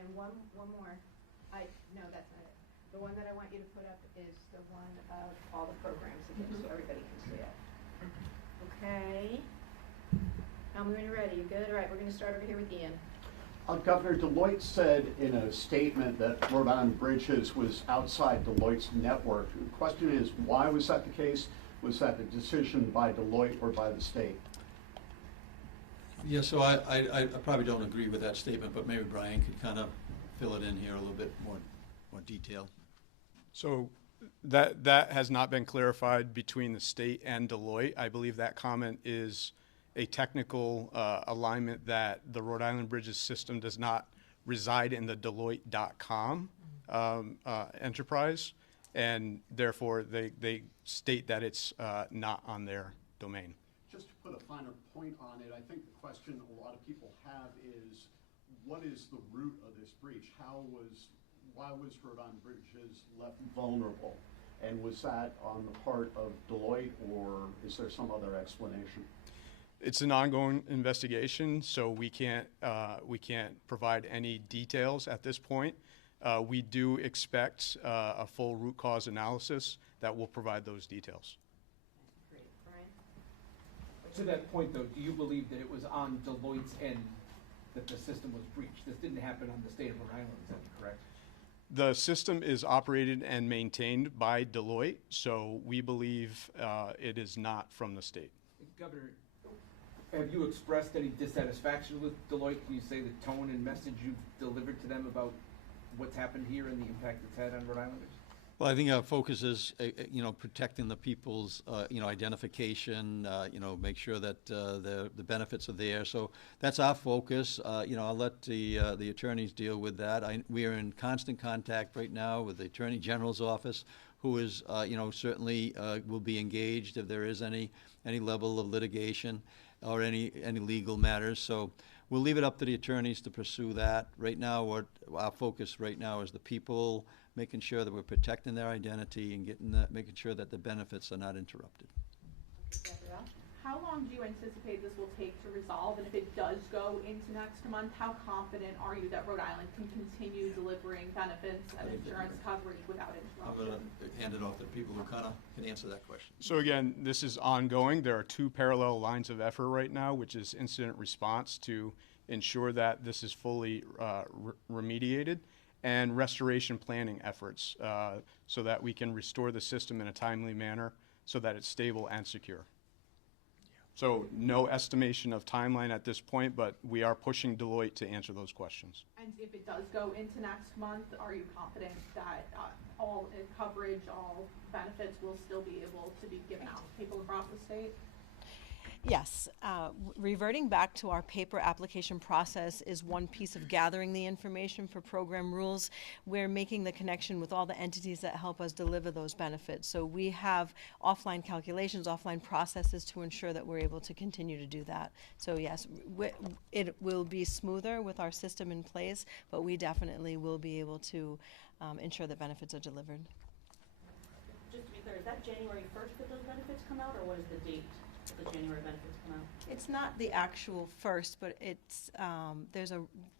And one more. No, that's not it. The one that I want you to put up is the one of all the programs again, so everybody can see it. Okay. When you're ready, you good? All right, we're going to start over here with Ian. Governor, Deloitte said in a statement that Rhode Island Bridges was outside Deloitte's network. The question is, why was that the case? Was that a decision by Deloitte or by the state? Yeah, so I probably don't agree with that statement, but maybe Brian could kind of fill it in here a little bit more detail. So that has not been clarified between the state and Deloitte. I believe that comment is a technical alignment that the Rhode Island Bridges system does not reside in the Deloitte.com enterprise, and therefore they state that it's not on their domain. Just to put a finer point on it, I think the question a lot of people have is, what is the root of this breach? Why was Rhode Island Bridges left vulnerable? And was that on the part of Deloitte, or is there some other explanation? It's an ongoing investigation, so we can't provide any details at this point. We do expect a full root cause analysis that will provide those details. Great. Brian? To that point, though, do you believe that it was on Deloitte's end that the system was breached? This didn't happen on the state of Rhode Island, is that correct? The system is operated and maintained by Deloitte, so we believe it is not from the state. Governor, have you expressed any dissatisfaction with Deloitte? Can you say the tone and message you've delivered to them about what's happened here and the impact it's had on Rhode Islanders? Well, I think our focus is, protecting the people's, identification, make sure that the benefits are there. So that's our focus. I'll let the attorneys deal with that. We are in constant contact right now with the Attorney General's office, who is, certainly will be engaged if there is any level of litigation or any legal matters. So we'll leave it up to the attorneys to pursue that. Right now, our focus right now is the people, making sure that we're protecting their identity and making sure that the benefits are not interrupted. Gabrielle? How long do you anticipate this will take to resolve? And if it does go into next month, how confident are you that Rhode Island can continue delivering benefits and insurance coverage without I'm interruption? going to hand it off to people who kind of can answer that question. So again, this is ongoing. There are two parallel lines of effort right now, which is incident response to ensure that this is fully remediated, and restoration planning efforts so that we can restore the system in a timely manner so that it's stable and secure. So no estimation of timeline at this point, but we are pushing Deloitte to answer those questions. And if it does go into next month, are you confident that all coverage, all benefits will still be able to be given out to people across the state? Yes. Reverting back to our paper application process is one piece of gathering the information for program rules. We're making the connection with all the entities that help us deliver those benefits. So we have offline calculations, offline processes to ensure that we're able to continue to do that. So yes, it will be smoother with our system in place, but we definitely will be able to ensure that benefits are delivered. Just to be clear, is that January 1st that those benefits come out, or what is the date? The January benefits come out? It's not the actual first, but it's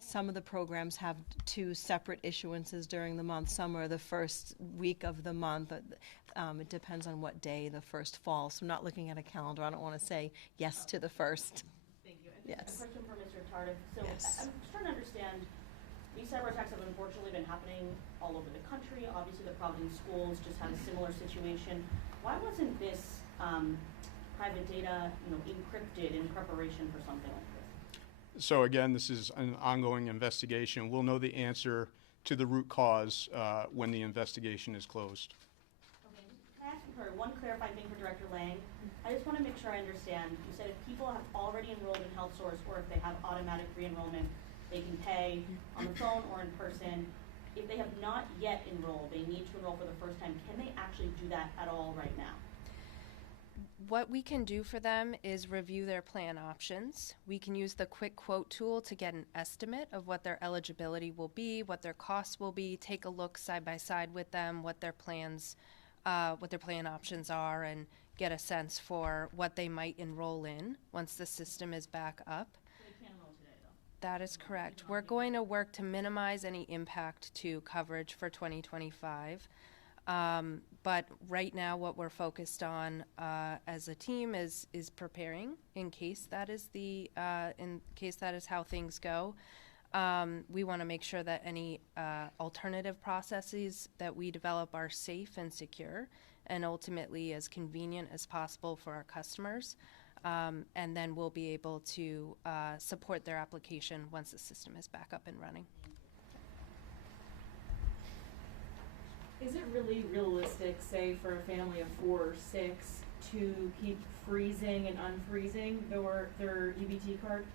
some of the programs have two separate issuances during the month. Some are the first week of the month. It depends on what day the first falls. So I'm not looking at a calendar. I don't want to say yes to the first. Thank you. And yes. A question for Mr. Tardif. So yes. I'm just trying to understand, these cyber attacks have unfortunately been happening all over the country. Obviously the Providence schools just had a similar situation. Why wasn't this private data, encrypted in preparation for something like this? So again, this is an ongoing investigation. We'll know the answer to the root cause when the investigation is closed. Okay. Can I ask you for one clarifying thing for Director Lang? I just want to make sure I understand. You said if people have already enrolled in HealthSource, or if they have automatic re-enrollment, they can pay on the phone or in person. If they have not yet enrolled, they need to enroll for the first time. Can they actually do that at all right now? What we can do for them is review their plan options. We can use the quick quote tool to get an estimate of what their eligibility will be, what their costs will be, take a look side by side with them, what their plan options are, and get a sense for what they might enroll in once the system is back up. So they can't enroll today, though? That is correct. We're going to work to minimize any impact to coverage for 2025. But right now, what we're focused on as a team is preparing in case that is how things go. We want to make sure that any alternative processes that we develop are safe and secure, and ultimately as convenient as possible for our customers. And then we'll be able to support their application once the system is back up and running. Is it really realistic, say, for a family of 4 or 6 to keep freezing and unfreezing their EBT card?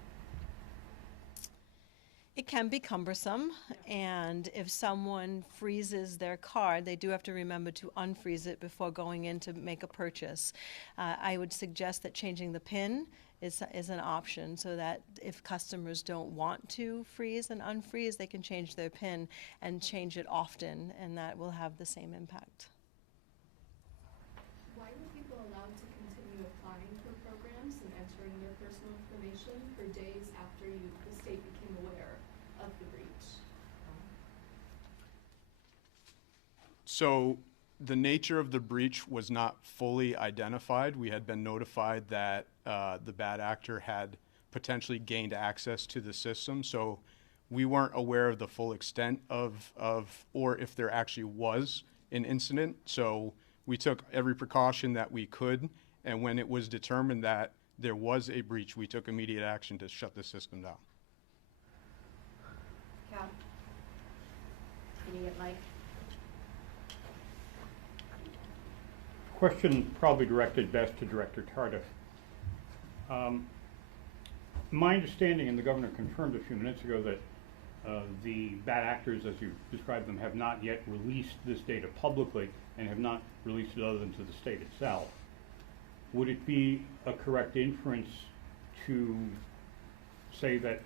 It can be cumbersome, and if someone freezes their card, they do have to remember to unfreeze it before going in to make a purchase. I would suggest that changing the PIN is an option, so that if customers don't want to freeze and unfreeze, they can change their PIN and change it often, and that will have the same impact. Why were people allowed to continue applying for programs and entering their personal information for days after the state became aware of the breach? So the nature of the breach was not fully identified. We had been notified that the bad actor had potentially gained access to the system. So we weren't aware of the full extent of or if there actually was an incident. So we took every precaution that we could. And when it was determined that there was a breach, we took immediate action to shut the system down. Cal? Can you get Mike? Question probably directed best to Director Tardif. My understanding, and the governor confirmed a few minutes ago, that the bad actors, as you described them, have not yet released this data publicly and have not released it other than to the state itself. Would it be a correct inference to say that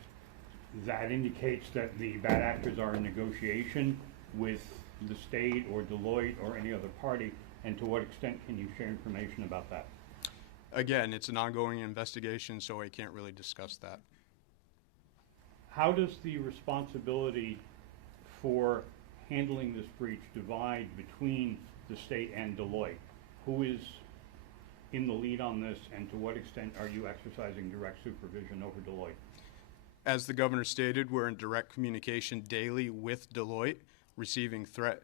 that indicates that the bad actors are in negotiation with the state or Deloitte or any other party? And to what extent can you share information about that? Again, it's an ongoing investigation, so I can't really discuss that. How does the responsibility for handling this breach divide between the state and Deloitte? Who is in the lead on this, and to what extent are you exercising direct supervision over Deloitte? As the governor stated, we're in direct communication daily with Deloitte, receiving threat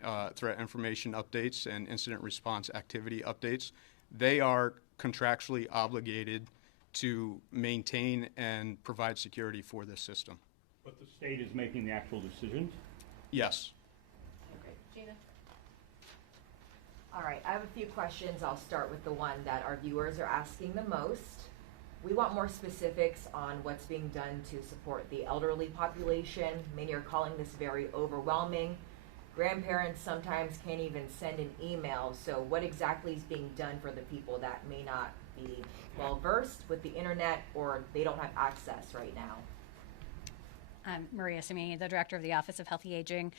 information updates and incident response activity updates. They are contractually obligated to maintain and provide security for this system. But the state is making the actual decisions? Yes. Okay, Gina? All right, I have a few questions. I'll start with the one that our viewers are asking the most. We want more specifics on what's being done to support the elderly population. Many are calling this very overwhelming. Grandparents sometimes can't even send an email, so what exactly is being done for the people that may not be well versed with the internet or they don't have access right now? I'm Maria Samini, the director of the Office of Healthy Aging.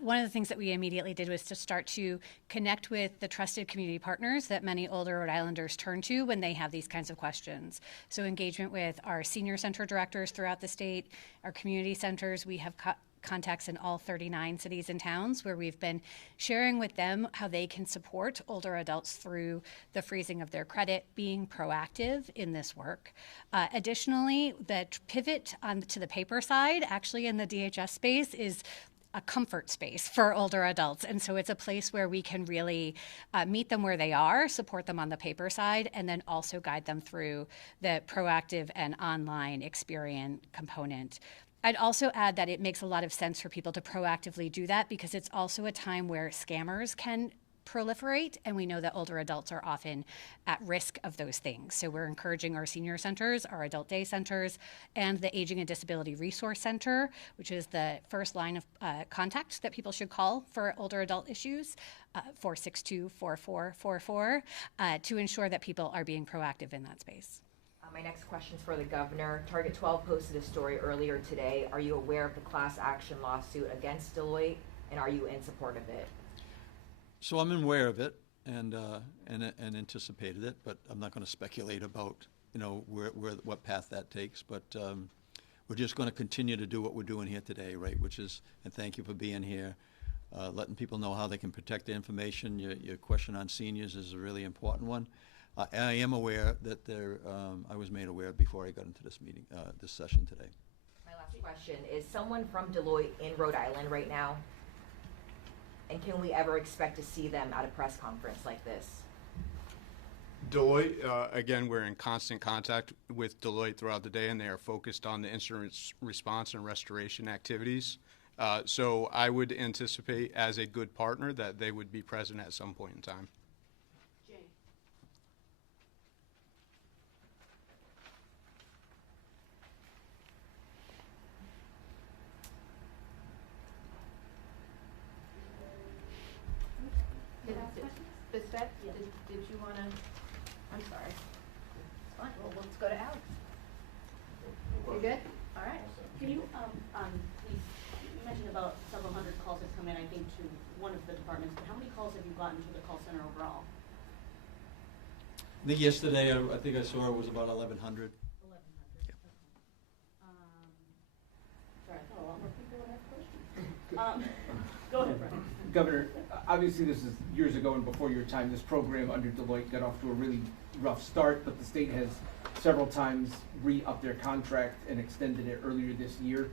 One of the things that we immediately did was to start to connect with the trusted community partners that many older Rhode Islanders turn to when they have these kinds of questions. So engagement with our senior center directors throughout the state, our community centers. We have contacts in all 39 cities and towns where we've been sharing with them how they can support older adults through the freezing of their credit, being proactive in this work. Additionally, the pivot to the paper side, actually in the DHS space, is a comfort space for older adults. And so it's a place where we can really meet them where they are, support them on the paper side, and then also guide them through the proactive and online experience component. I'd also add that it makes a lot of sense for people to proactively do that because it's also a time where scammers can proliferate, and we know that older adults are often at risk of those things. So we're encouraging our senior centers, our adult day centers, and the Aging and Disability Resource Center, which is the first line of contact that people should call for older adult issues, 462-4444, to ensure that people are being proactive in that space. My next question is for the governor. Target 12 posted a story earlier today. Are you aware of the class action lawsuit against Deloitte, and are you in support of it? So I'm aware of it and anticipated it, but I'm not going to speculate about what path that takes. But we're just going to continue to do what we're doing here today, right? Which is, and thank you for being here, letting people know how they can protect their information. Your question on seniors is a really important one. I am aware that I was made aware before I got into this meeting, this session today. My last question, is someone from Deloitte in Rhode Island right now? And can we ever expect to see them at a press conference like this? Deloitte, again, we're in constant contact with Deloitte throughout the day, and they are focused on the incident response and restoration activities. So I would anticipate, as a good partner, that they would be present at some point in time. Jane. Bissette, did you want to, I'm sorry. It's fine, well, let's go to Alex. You good? All right. Can you, please, you mentioned about several hundred calls have come in, I think, to one of the departments, but how many calls have you gotten to the call center overall? I think yesterday, I think I saw it was about 1,100. 1,100. Yeah. Okay. Sorry, I thought a lot more people would have questions. Go ahead, Brian. Governor, obviously this is years ago and before your time. This program under Deloitte got off to a really rough start, but the state has several times re-upped their contract and extended it earlier this year.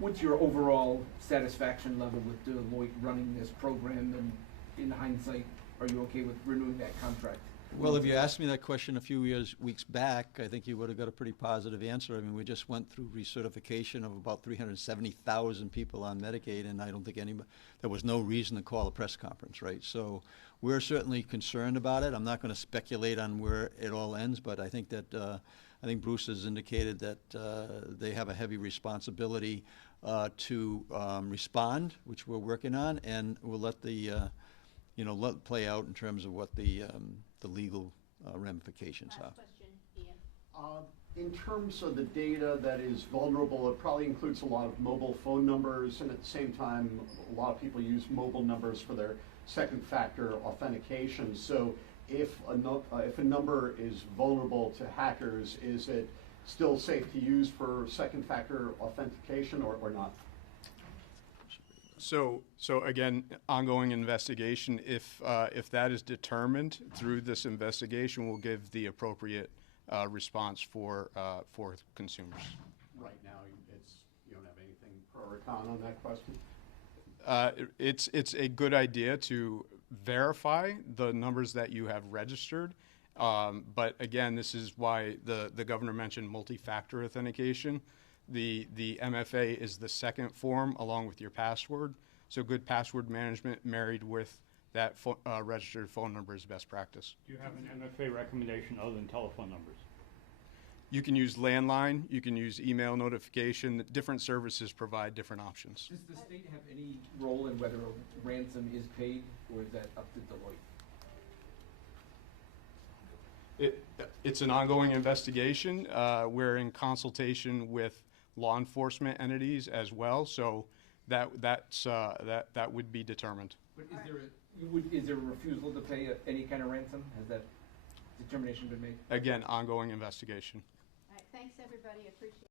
What's your overall satisfaction level with Deloitte running this program, and in hindsight, are you okay with renewing that contract? Well, if you asked me that question a few weeks back, I think you would have got a pretty positive answer. I mean, we just went through recertification of about 370,000 people on Medicaid, and I don't think there was no reason to call a press conference, right? So we're certainly concerned about it. I'm not going to speculate on where it all ends, but I think that I think Bruce has indicated that they have a heavy responsibility to respond, which we're working on, and we'll let the let it play out in terms of what the legal ramifications are. Last question, Ian. In terms of the data that is vulnerable, it probably includes a lot of mobile phone numbers, and at the same time, a lot of people use mobile numbers for their second factor authentication. So if a number is vulnerable to hackers, is it still safe to use for second factor authentication or not? So again, ongoing investigation. If that is determined through this investigation, we'll give the appropriate response for consumers. Right now, you don't have anything pro or con on that question? It's a good idea to verify the numbers that you have registered. But again, this is why the governor mentioned multi-factor authentication. The MFA is the second form along with your password. So good password management married with that registered phone number is best practice. Do you have an MFA recommendation other than telephone numbers? You can use landline, you can use email notification. Different services provide different options. Does the state have any role in whether a ransom is paid, or is that up to Deloitte? It's an ongoing investigation. We're in consultation with law enforcement entities as well, so that would be determined. But is there a refusal to pay any kind of ransom? Has that determination been made? Again, ongoing investigation. All right, thanks, everybody. Appreciate it.